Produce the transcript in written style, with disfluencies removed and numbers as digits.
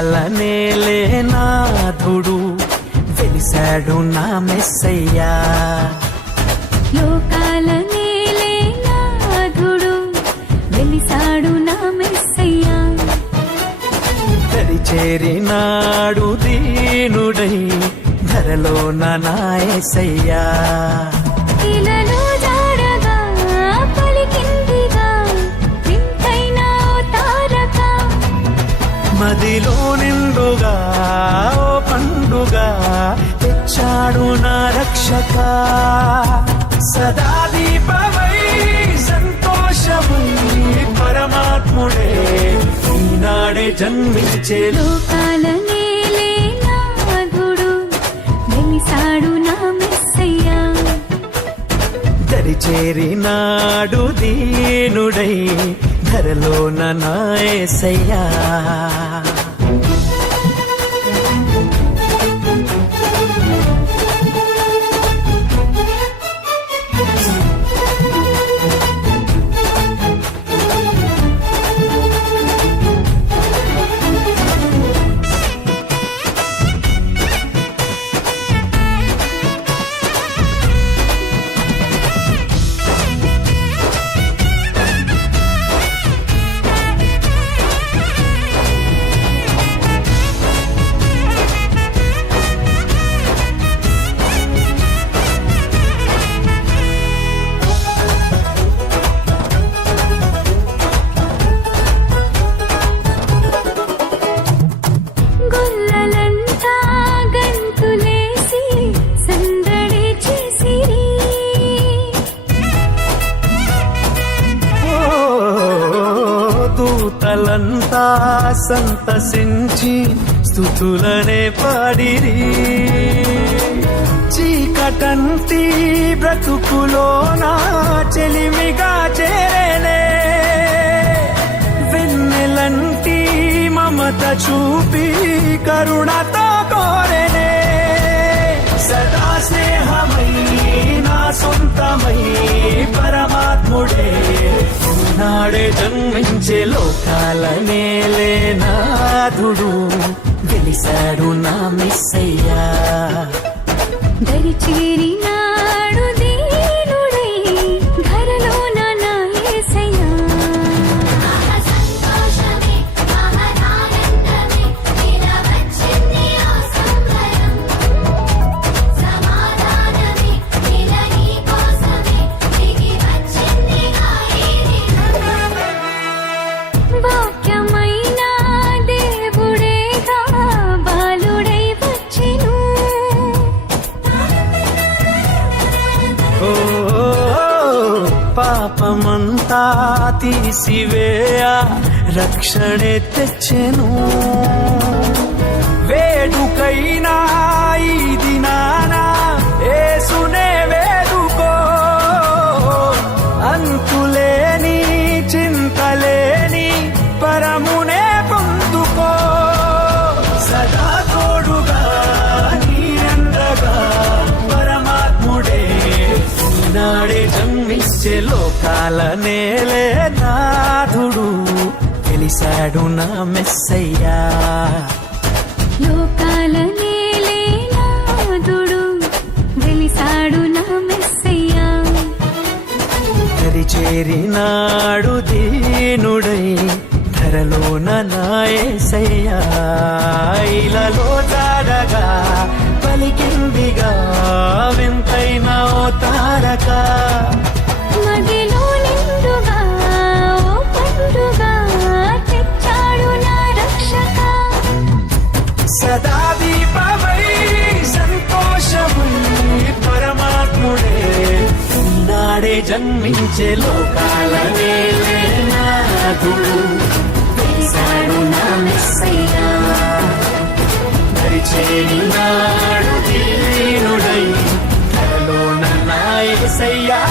లోకాల నేలే నాథుడు వెలిశాడు నా మెస్సయ్యా. లోకాల నేలే నాథుడు వెలిశాడు నా మెస్సయ్యా. దరి చేరినాడు దీనుడై ధరలో నా యేసయ్యా. ఇలలో జాడగా పలికిందిగా వింతైన ఓ తారక. మదిలో నిండుగా ఓ పండుగ తెచ్చాడు నా రక్షక. సదా దీపమై సంతోషమై పరమాత్ముడే ఈనాడే జన్మించే. లోకాల నేలే నాథుడు వెలిశాడు నా మెస్సయ్యా. దరి చేరినాడు దీనుడై ధరలో నా యేసయ్యా. గొల్లలంతా గంతులేసి సందడి చేసిరి. దూతలంతా సంతసించి స్తుతులనే పాడిరి. చీకటంటి బ్రతుకులోన చెలిమిగా చేరేనే. వెన్నెలంటి మమత చూపి కరుణతో కోరెనే. సదా స్నేహమై నా సొంతమై పరమాత్ముడే నాడే జన్మించే. లోకాల నేలే నాథుడు వెలిశాడు నా మెస్సయ్యా. దరి చేరినాడు దీనుడై ధరలో నా యేసయ్యా. సంతోషమే మహదానందమే ఇలా వచ్చింది ఆ సంబరం. సమాధానమే ఇలా నీ కోసమే దిగి వచ్చింది వాక్యమైన దేవుడేగా బాలుడై వచ్చెను. ఓ పాపమంతా తీసివేయ రక్షణే తెచ్చెను. వేడుకైనా ఈ దినాన యేసునే వేడుకో. అంతులేని చింతలేని పరమునే పొందుకో. సదా తోడుగా నీ అండగా పరమాత్ముడే నాడే జన్మించే. లోకాల నేలే నాథుడు వెలిశాడు నా మెస్సయ్యా. లోకాల నేలే నాథుడు వెలిశాడు నా మెస్సయ్యా. దరి చేరినాడు దీనుడై ధరలో నా యేసయ్యా. ఇలలో జాడగా పలికిందిగా వింతైన ఓ తారక. మదిలో నిండుగా ఓ పండుగ తెచ్చాడు నా రక్షక. సదా దీపమై సంతోషమై పరమాత్ముడే నాడే జన్మించే. లోకాల నేలే నాథుడు వెలిశాడు నా మెస్సయ్యా. దరి చేరినాడు దీనుడై ధరలో నా యేసయ్యా.